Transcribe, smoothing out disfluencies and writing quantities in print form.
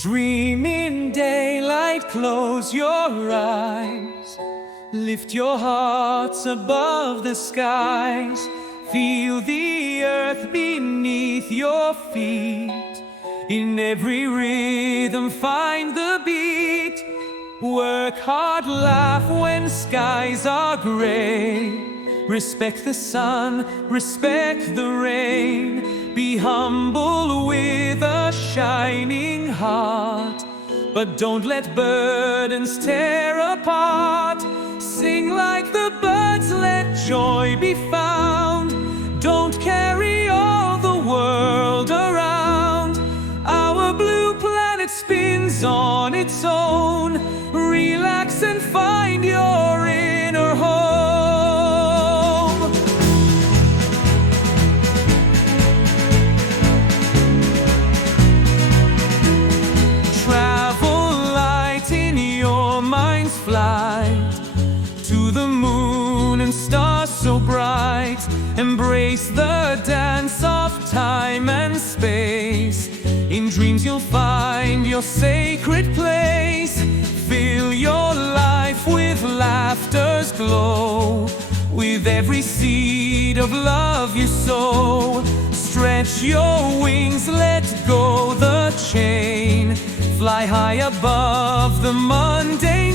Dream in daylight, close your eyes. Lift your hearts above the skies. Feel the earth beneath your feet. In every rhythm find the beat. Work hard, laugh when skies are gray. Respect the sun, respect the rain. Be humble with a shining heart, but don't let burdens tear apart. Sing like the birds, let joy be found. Don't carry all the world around. Our blue planet spins on its own. Relax and find your inner home. Travel light in your mind's flight to the moon and stars so bright. Embrace the dance of time and space. In dreams you'll find your sacred place. Fill your life with laughter's glow. With every seed of love you sow. Stretch your wings, let go the chain. Fly high above the mundane